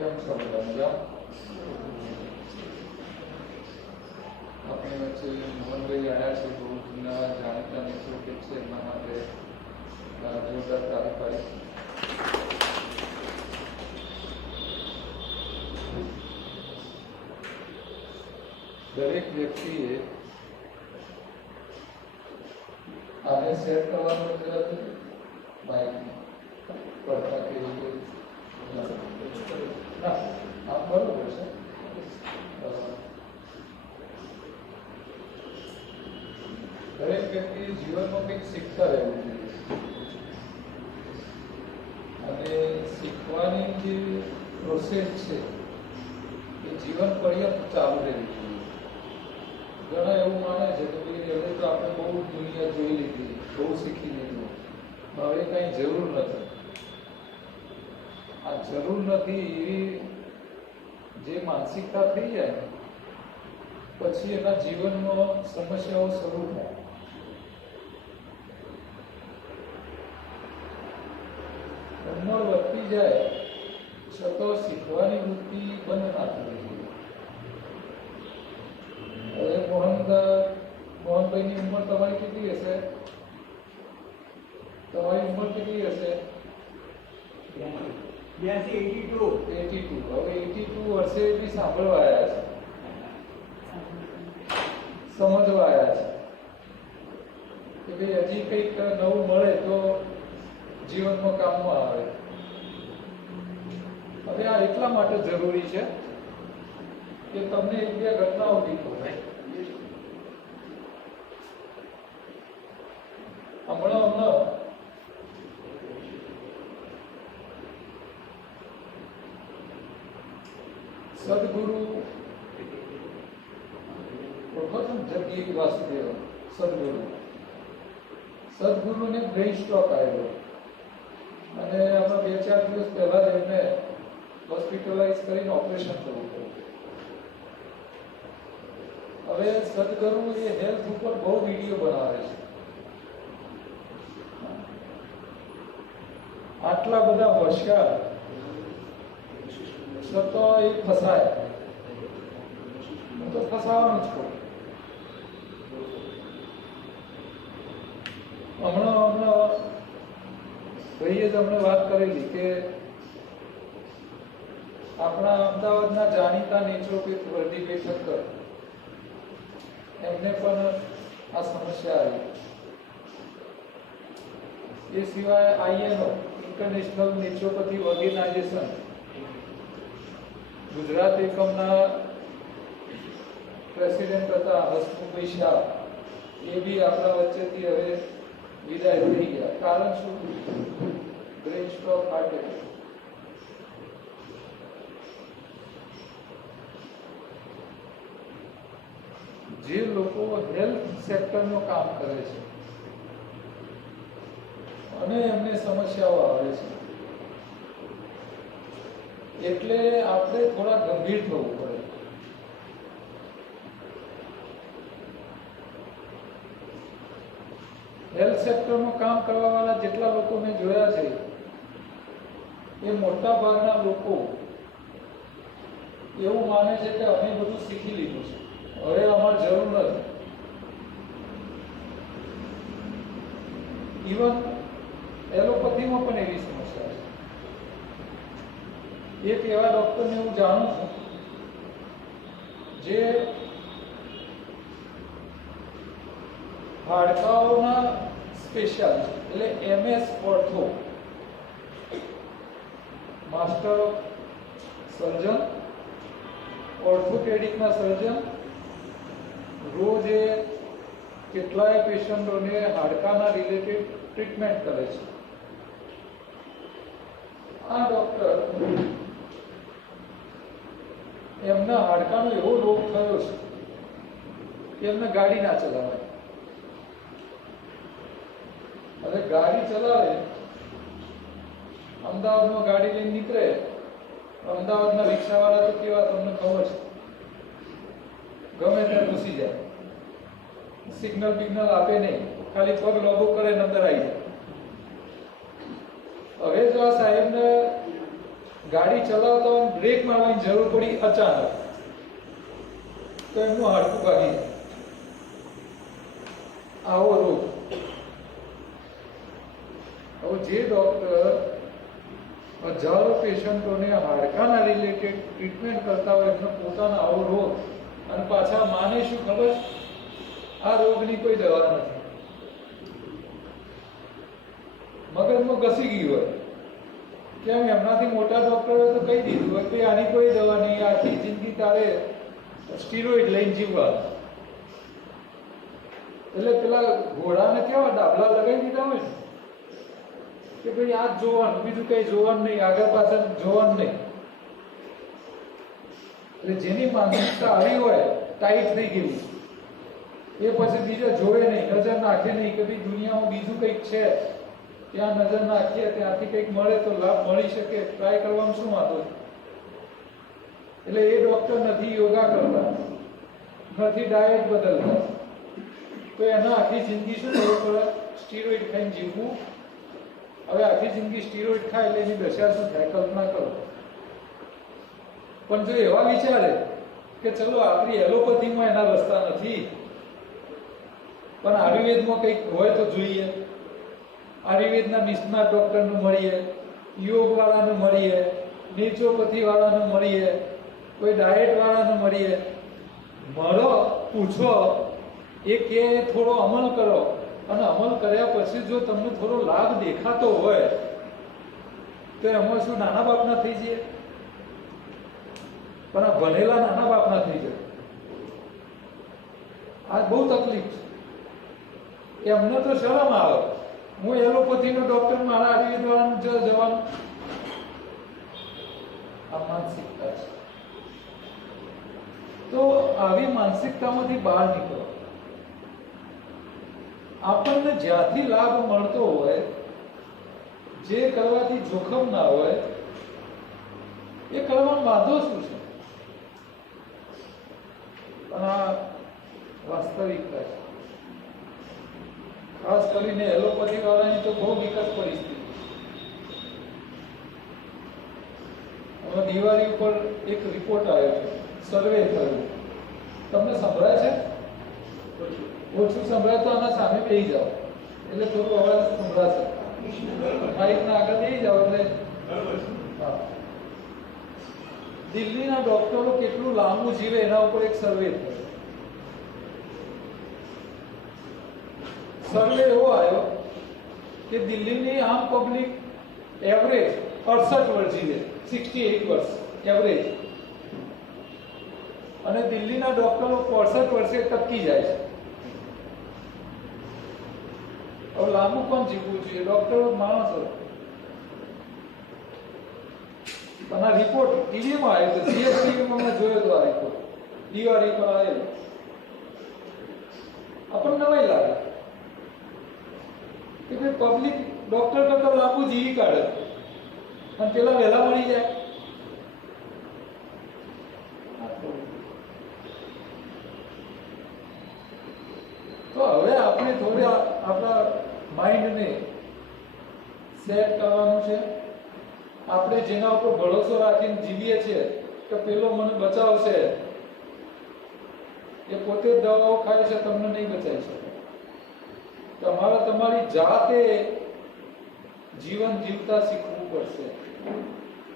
કેમ છો બધા મજા? આપણી વચ્ચે મોહનભાઈ આવ્યા છે, બહુ જૂના જાણીતા નેતૃત્વ છે, એમના માટે જોરદાર તારીફ પાડી. દરેક વ્યક્તિએ આને સેટ કરવાનું જરૂર બાઇક પડતા કે આ બરોબર છે. દરેક વ્યક્તિ જીવનમાં કંઈક શીખતા રહેવું જોઈએ અને શીખવાની જે પ્રોસેસ છે એ જીવન પર્યંત ચાલુ રહેવી જોઈએ. ઘણા એવું માને છે કે ભાઈ હવે તો આપણે બહુ દુનિયા જોઈ લીધી, બહુ શીખી લીધું, હવે કંઈ જરૂર નથી. આ જરૂર નથી એવી જે માનસિકતા થઈ જાય પછી એના જીવનમાં સમસ્યાઓ શરૂ થાય. ઉંમર વધતી જાય છતાં શીખવાની વૃત્તિ બંધ ના થવી જોઈએ. હવે મોહનભાઈની ઉંમર તમારી કેટલી હશે? તમારી ઉંમર કેટલી હશે? 82. હવે 82 વર્ષે બી સાંભળવા આવ્યા છે, સમજવા આવ્યા છે કે ભાઈ હજી કંઈક નવું મળે તો જીવનમાં કામમાં આવે. હવે આ એટલા માટે જરૂરી છે કે તમને એક બે ઘટનાઓ દીધો હમણાં સદગુરુ જગી વાસુદેવ સદગુરુને બ્રેઇન સ્ટ્રોક આવ્યો અને આમાં 2-4 દિવસ પહેલા જ એમને હોસ્પિટલાઇઝ કરીને ઓપરેશન કરવું પડ્યું. હવે સદગુરુ એ હેલ્થ ઉપર બહુ વિડીયો બનાવે છે. આટલા બધા હોશિયાર છતાં એ ફસાય. હું તો ફસાવાનું જ કહું. હમણાં ભાઈએ જ અમને વાત કરેલી કે આપણા અમદાવાદના જાણીતા નેચરોપેથ વર્દીભાઈ ઠક્કર, એમને પણ આ સમસ્યા આવી. એ સિવાય INO international naturopathy organization Gujarat એકમના પ્રેસિડેન્ટ હતા હસમુખભાઈ શાહ, એ બી આપણા વચ્ચેથી હવે વિદાય થઈ ગયા. કારણ શું? Brain stroke, heart attack. જે લોકો હેલ્થ સેક્ટરનું કામ કરે છે અને એમને સમસ્યાઓ આવે છે એટલે આપણે થોડા ગંભીર થવું પડે. હેલ્થ સેક્ટરનું કામ કરવા વાળા જેટલા લોકો મેં જોયા છે એ મોટા ભાગના લોકો એવું માને છે કે અમે બધું શીખી લીધું છે, હવે અમારે જરૂર નથી. ઇવન એલોપેથીમાં પણ એવી સમસ્યા છે. એક એવા ડોક્ટરને હું જાણું છું જે હાડકાઓના સ્પેશિયાલિસ્ટ એટલે MS ઓર્થો, માસ્ટર ઓફ સર્જન, ઓર્થોપેડિકના સર્જન, રોજ એ કેટલાય પેશન્ટોને હાડકાના રિલેટેડ ટ્રીટમેન્ટ કરે છે. આ ડોક્ટર એમના હાડકાનો એવો રોગ થયો છે કે એમને ગાડી ના ચલાવાય. હવે ગાડી ચલાવે, અમદાવાદમાં ગાડી લઈને નીકળે, અમદાવાદના રિક્ષાવાળા તો કેવા તમને ખબર છે, ગમે ત્યાં ઘૂસી જાય, સિગ્નલ બિગ્નલ આપે નહીં, ખાલી પગ લોબો કરે ને અંદર આવી જાય. હવે જો આ સાહેબને ગાડી ચલાવતા હોય બ્રેક મારવાની જરૂર પડી અચાનક, તો એમનું હાડકું ભાગી જાય. આવો રોગ. હવે જે ડોક્ટર હજારો પેશન્ટોને હાડકાના રિલેટેડ ટ્રીટમેન્ટ કરતા હોય એમનો પોતાનો આવો રોગ, અને પાછા માને શું ખબર, આ રોગની કોઈ દવા નથી. મગજમાં ઘસી ગયું હોય. કેમ? એમનાથી મોટા ડોક્ટરોએ તો કહી દીધું હોય કે આની કોઈ દવા નહીં, આખી જિંદગી તારે સ્ટીરોઇડ લઈને જીવવાનું. એટલે પેલા ઘોડાને કેવા ડાબલા લગાવી દીધા હોય ને કે ભાઈ આ જ જોવાનું, બીજું કઈ જોવાનું નહીં, આગળ પાછળ જોવાનું નહીં. એટલે જેની માનસિકતા આવી હોય, ટાઈટ થઈ ગઈ, એ પછી બીજા જોવે નહીં, નજર નાખે નહીં કે ભાઈ દુનિયામાં બીજું કંઈક છે, ત્યાં નજર નાખીએ, ત્યાંથી કંઈક મળે તો લાભ મળી શકે, ટ્રાય કરવામાં શું વાંધો છે. એટલે એ ડોક્ટર નથી યોગા કરતા, નથી ડાયટ બદલતા, તો એના આખી જિંદગી શું કરવું પડે? સ્ટીરોઇડ ખાઈને જીવવું. હવે આખી જિંદગી સ્ટીરોઇડ ખાય એટલે એની દશા શું થાય કલ્પના કરો. પણ જો એવા વિચારે કે ચલો આપણી એલોપેથીમાં એના રસ્તા નથી, પણ આયુર્વેદમાં કંઈક હોય તો જોઈએ, આયુર્વેદના નિષ્ણાત ડોક્ટરનું મળીએ, યોગ વાળાનું મળીએ, નેચરોપેથી વાળાનું મળીએ, કોઈ ડાયટ વાળાનું મળીએ, મળો, પૂછો, એ કે થોડો અમલ કરો, અને અમલ કર્યા પછી જો તમને થોડો લાભ દેખાતો હોય તો એમાં શું નાના બાપના થઈ જઈએ? પણ આ ભણેલા નાના બાપના થઈ જાય. આ બહુ તકલીફ છે. એમને તો શરમ આવે, હું એલોપેથીનો ડોક્ટર, મારા આયુર્વેદ વાળાનું જવાનું. આ માનસિકતા છે. તો આવી માનસિકતામાંથી બહાર નીકળો. આપણને જ્યાંથી લાભ મળતો હોય, જે કરવાથી જોખમ ના હોય, એ કરવામાં વાંધો શું છે? પણ આ વાસ્તવિકતા છે. ખાસ કરીને એલોપેથી વાળાની તો બહુ વિકટ પરિસ્થિતિ. હવે દિવાળી ઉપર એક રિપોર્ટ આવ્યો છે, સર્વે થયું. તમને સંભળાય છે? ઓછું સંભળાય તો આના સામે બેસી જાઓ, એટલે થોડું અવાજ સંભળાશે. માઇકના આગળ બેસી જાઓ એટલે. હા. દિલ્હીના ડોક્ટરો કેટલું લાંબુ જીવે એના ઉપર એક સર્વે થયો. સર્વે એવો આવ્યો કે દિલ્હીની આમ પબ્લિક એવરેજ 68 વર્ષ જીવે, 68 વર્ષ એવરેજ, અને દિલ્હીના ડોક્ટરો 65 વર્ષે ટપકી જાય છે. હવે લાંબુ કોણ જીવવું જોઈએ? ડોક્ટરો માણસો. અને આ રિપોર્ટ ટીવીમાં આવ્યો હતો, જીએસટીવીમાં મેં જોયો હતો. આ રિપોર્ટ દિવાળી પર આવેલો. આપણને નવાઈ લાગે કે ભાઈ પબ્લિક ડોક્ટર કરતા લાંબુ જીવી કાઢે અને પેલા વહેલા મળી જાય. તો હવે આપણે થોડી આપણા માઇન્ડને સેટ કરવાનું છે. આપણે જેના ઉપર ભરોસો રાખીને જીવીએ છીએ કે પેલો મને બચાવશે, એ પોતે જ દવાઓ ખાય છે, તમને નહીં બચાવી શકે. તમારે તમારી જાતે જીવન જીવતા શીખવું પડશે.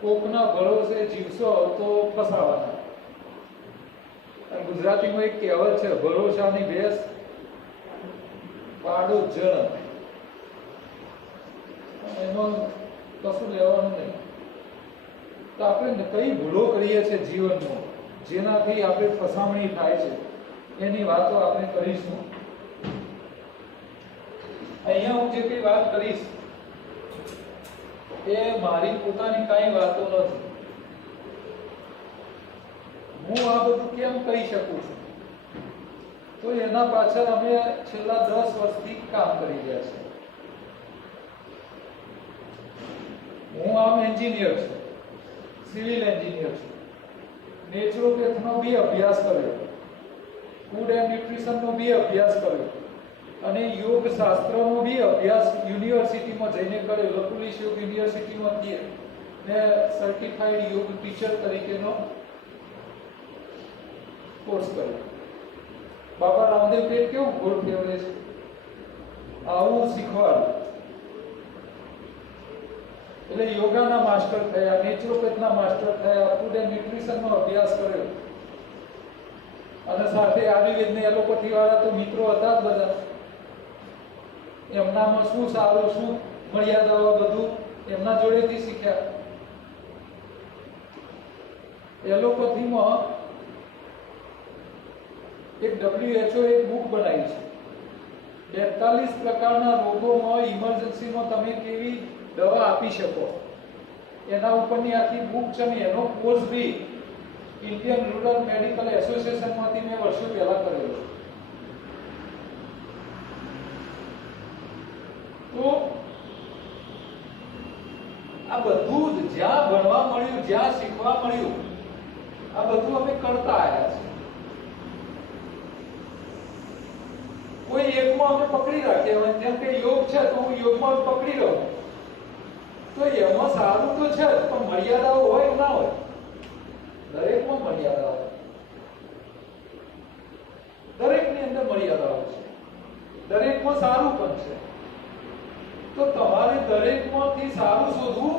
કોકના ભરોસે જીવશો તો ફસાવાના. ગુજરાતીમાં એક કહેવત છે, ભરોસાની ભેંસ પાડો જણ. એમાં કશું લેવાનું નહીં. તો આપણે કઈ ભૂલો કરીએ છીએ જીવનમાં, જેનાથી આપણે ફસામણી થાય છે, એની વાતો આપણે કરીશું. અહીંયા હું જે કઈ વાત કરીશ એ મારી પોતાની કઈ વાતો નથી. હું આ બધું કેમ કહી શકું છું? તો એના પાછળ અમે છેલ્લા 10 વર્ષથી કામ કરી રહ્યા છીએ. હું આમ એન્જિનિયર છું, સિવિલ એન્જિનિયર છું, નેચરોપેથનો બી અભ્યાસ કર્યો, ફૂડ એન્ડ ન્યુટ્રિશનનો બી અભ્યાસ કર્યો, અને યોગ શાસ્ત્રનો બી અભ્યાસ યુનિવર્સિટીમાં જઈને કર્યો. લકુલિશ યોગ યુનિવર્સિટીમાં ને સર્ટિફાઈડ યોગ ટીચર તરીકેનો કોર્સ કર્યો. બાબા રામદેવ પેટ કેવું ગોળ ફેરવે છે, આવું શીખવાડ્યું. એટલે યોગાના માસ્ટર થયા, નેચરોપેથના માસ્ટર થયા, ફૂડ એન્ડ ન્યુટ્રિશનનો અભ્યાસ કર્યો, અને સાથે આયુર્વેદ ને એલોપેથી વાળા તો મિત્રો હતા જ બધા. એમનામાં શું સારું શું મર્યાદાઓ બધું એમના જોડેથી શીખ્યા. એલોપેથીમાં એક WHO એક બુક બનાવી છે, 42 પ્રકારના રોગોમાં ઇમરજન્સીમાં તમે કેવી દવા આપી શકો, એના ઉપરની આખી બુક છે ને એનો કોર્સ બી ઇન્ડિયન રૂરલ મેડિકલ એસોસિએશનમાંથી મેં વર્ષો પહેલા કરેલો. તો આ બધું જ જ્યાં ભણવા મળ્યું, જ્યાં શીખવા મળ્યું, આ બધું અમે કરતા આવ્યા છીએ. કોઈ એકમાં અમે પકડી રાખીએ હોય, જેમ કે યોગ છે તો હું યોગમાં પકડી રહું, તો એમાં સારું તો છે પણ મર્યાદાઓ હોય ના હોય, દરેકમાં મર્યાદાઓ, દરેકની અંદર મર્યાદાઓ છે, દરેકમાં સારું પણ છે. તો તમારે દરેકમાંથી સારું શોધવું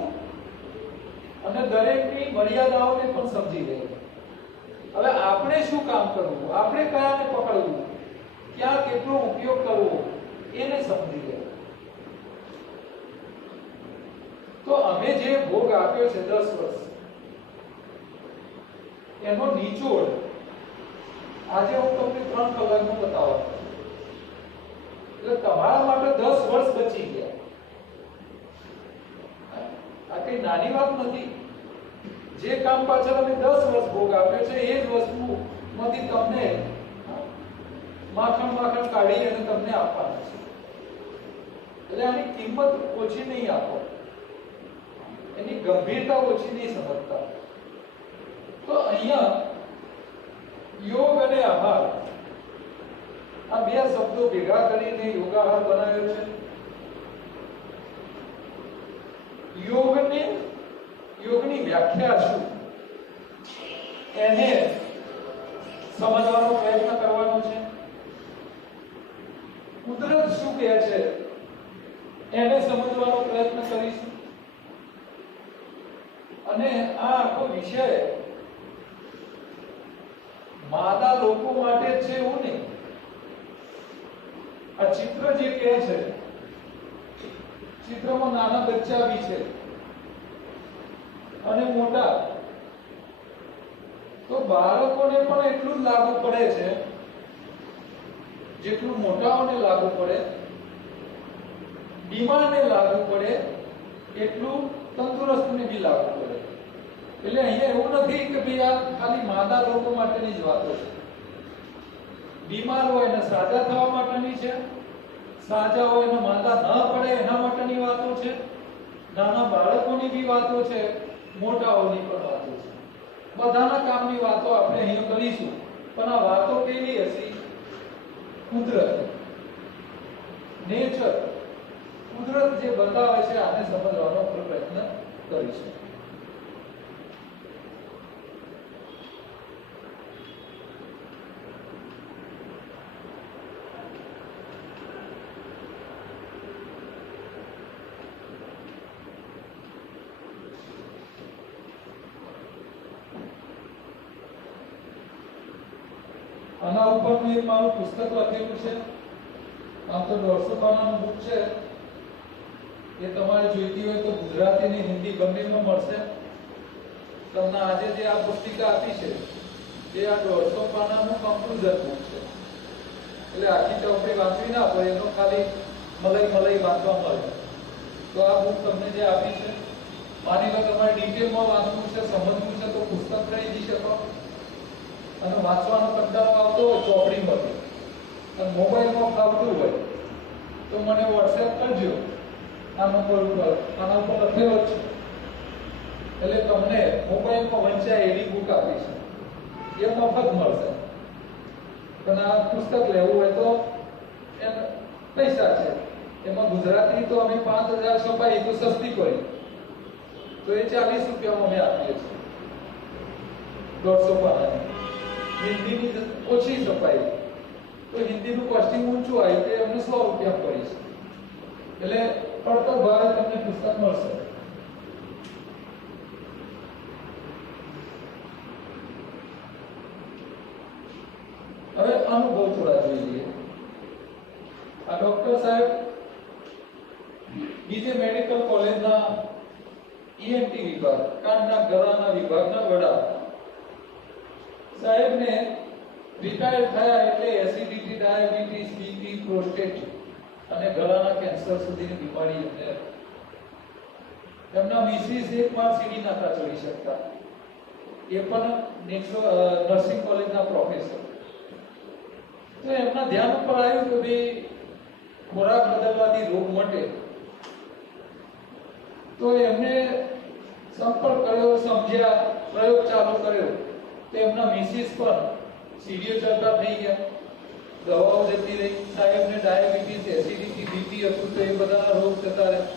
અને દરેકની મર્યાદાઓને પણ સમજી લેવી. હવે આપણે શું કામ કરવું, આપણે કયાને પકડવું, ક્યાં કેટલો ઉપયોગ કરવો, એને સમજી લેવું. તો અમે જે ભોગ આપ્યો છે 10 વર્ષ, એનો નિચોડ આજે હું તમને 3 કલાકમાં બતાવવાનો. એટલે તમારા માટે 10 વર્ષ બચી ગયા. આ કઈ નાની વાત નથી. જે કામ પાછળ અમે 10 વર્ષ ભોગ આપ્યો છે, એ જ વસ્તુમાંથી તમને માખણ કાઢી અને તમને આપવાના છે. એટલે આની કિંમત ઓછી નહીં આપો, એની ગંભીરતા ઓછી નહીં સમજતા. તો અહીંયા યોગ અને આહાર આ બે શબ્દો ભેગા કરીને યોગાહાર બનાવ્યો છે. યોગની વ્યાખ્યા શું એને સમજવાનો પ્રયત્ન કરવાનો છે. કુદરત શું કહે છે એને સમજવાનો પ્રયત્ન કરીશું. અને આ આખો વિષય માદા લોકો માટે છે એવું નહીં. આ ચિત્ર જે કહે છે, ચિત્રમાં નાના બચ્ચા બી છે અને મોટા. તો બાળકોને પણ એટલું જ લાગુ પડે છે જેટલું મોટાઓને લાગુ પડે, બીમારને લાગુ પડે એટલું તંદુરસ્તને બી લાગુ પડે. એટલે અહીંયા એવું નથી કે ભાઈ આ ખાલી માદા લોકો માટેની જ વાતો છે. બીમાર હોય એને સાજા થવા માટેની છે, સાજા હોય એને માદા ન પડે એના માટેની વાતો છે, નાના બાળકોની બી વાતો છે, મોટાઓની પણ વાતો છે. બધાના કામની વાતો આપણે અહીંયા કરીશું. પણ આ વાતો કેવી હશે? કુદરત, નેચર, કુદરત જે બતાવે છે આને સમજવાનો પ્રયત્ન કરીશું. આના ઉપરનું એક મારું પુસ્તક લખેલું છે. આમ તો 150 પાનાનું બુક છે. એ તમારે જોઈતી હોય તો ગુજરાતી અને હિન્દી બંનેમાં મળશે. તમને આજે જે આ પુસ્તિકા આપી છે એ આ 150 પાનાનું કન્ક્લુઝન બુક છે. એટલે આખી ચોપડી વાંચવી ના પડે, એનો ખાલી મલઈ વાંચવા મળે. તો આ બુક તમને જે આપી છે, માની લો તમારે ડિટેલમાં વાંચવું છે, સમજવું છે તો પુસ્તક ખરીદી શકો. અને વાંચવાનો કંટાળો આવતો હોય ચોપડીમાંથી અને મોબાઈલમાં ફાવતું હોય તો મને WhatsApp કરજો આ નંબર ઉપર. આના ઉપર લખેલો છે. એટલે તમને મોબાઈલમાં વંચાય એવી બુક આપી છે, એ મફત મળશે. પણ આ પુસ્તક લેવું હોય તો એના પૈસા છે. એમાં ગુજરાતી તો અમે 5000 છપાઈ તો સસ્તી કરી, તો એ 40 રૂપિયામાં અમે આપીએ છીએ 150 પાનાની. હિન્દીની ઓછી છપાઈ તો હિન્દીનું કોસ્ટિંગ ઊંચું આવ્યું તો અમને 100 રૂપિયા પડી છે. એટલે પડતો ભાવે તમને પુસ્તક મળશે. હવે અનુભવ થોડા જોઈ લઈએ. આ ડોક્ટર સાહેબ બીજે મેડિકલ કોલેજના ઈએનટી વિભાગ કાનના ગળાના વિભાગના વડા સાહેબને રિટાયર થયા એટલે એસિડિટી, ડાયાબિટીસ, બીપી, પ્રોસ્ટેટ અને ગળાના કેન્સર સુધીની બીમારી એમને. એમના મિસિસ એકવાર સીડી નતા ચડી શકતા, એ પણ નર્સિંગ કોલેજના પ્રોફેસર. તો એમના ધ્યાન ઉપર આવ્યું કે ભાઈ ખોરાક બદલવાથી રોગ મટે. તો એમને સંપર્ક કર્યો, સમજ્યા, પ્રયોગ ચાલુ કર્યો. તો એમના મિસિસ પણ સીડીઓ ચડતા થઈ ગયા, દવાઓ જતી રહી. સાહેબને ડાયાબિટીસ, એસિડિટી, બીપી હતું તો એ બધાના રોગ જતા રહ્યા.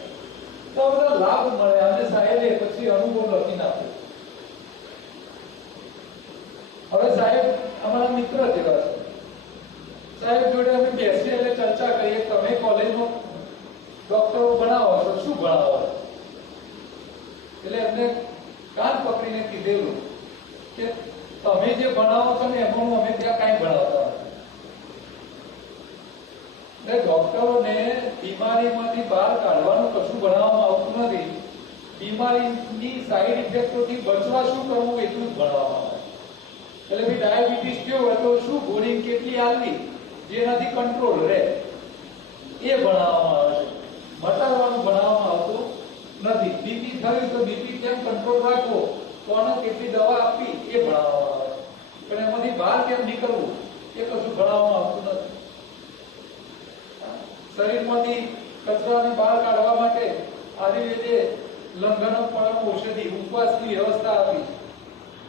તો આ બધા લાભ મળ્યા અને સાહેબે પછી અનુભવ લખી નાખ્યો. હવે સાહેબ અમારા મિત્ર જેવા છે. સાહેબ જોડે અમે બેસીએ એટલે ચર્ચા કરીએ, તમે કોલેજમાં ડોક્ટરો ભણાવો છો, શું ભણાવો? એટલે એમને કાન પકડીને કીધેલું કે તમે જે ભણાવો છો ને એમાં અમે ત્યાં કાંઈ ભણાવતા નથી. એટલે ડોક્ટરોને બીમારીમાંથી બહાર કાઢવાનું કશું ભણાવવામાં આવતું નથી. બીમારીની સાઈડ ઇફેક્ટોથી બચવા શું કરવું એટલું જ ભણાવવામાં આવે. એટલે ભાઈ ડાયાબિટીસ કેવો હોય તો શું ગોળી કેટલી આવવી જેનાથી કંટ્રોલ રહે એ ભણાવવામાં આવે છે. મટાડવાનું ભણાવવામાં આવતું નથી. બીપી થયું તો બીપી કેમ કંટ્રોલ રાખવો, કોને કેટલી દવા આપવી એ ભણાવવામાં આવે છે. પણ એમાંથી બહાર કેમ નીકળવું એ કશું ભણાવવામાં આવતું નથી. શરીરમાંથી કચરાને બહાર કાઢવા માટે આયુર્વેદે લંઘનોપરમ ઔષધિ ઉપવાસની વ્યવસ્થા આપી છે.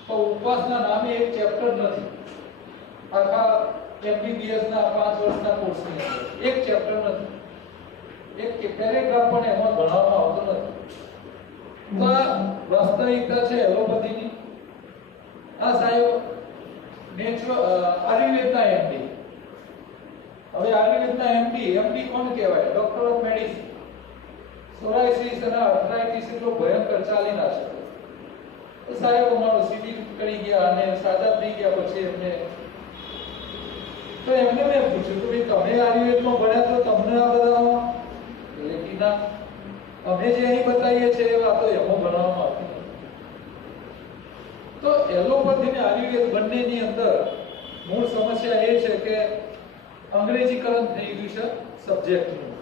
તો ઉપવાસના નામે એક ચેપ્ટર નથી આખા MBBS ના 5 વર્ષના કોર્સની અંદર. એક ચેપ્ટર નથી, એક પેરેગ્રાફ પણ એમાં ભણાવવામાં આવતો નથી. તો આ વાસ્તવિકતા છે એલોપેથીની. આ સાહેબ આયુર્વેદના MD. હવે આયુર્વેદના MD કોણ કહેવાય? Doctor of medicine. સોરાયસિસ અને આર્થરાઇટિસ એટલો ભયંકર ચાલી ના શકે. તો સાહેબ અમારો સીડી કરી ગયા અને સાજા થઈ ગયા. પછી એમને મેં પૂછ્યું કે ભાઈ તમે આયુર્વેદમાં ભણ્યા તો તમને આ બધામાં? એટલે કે ના, અમે જે અહીં બતાવીએ છીએ એ વાતો એમાં ભણવામાં આવતી નથી. તો એલોપેથી અને આયુર્વેદ બંનેની અંદર મૂળ સમસ્યા એ છે કે અંગ્રેજીકરણ થઈ ગયું છે સબ્જેક્ટનું.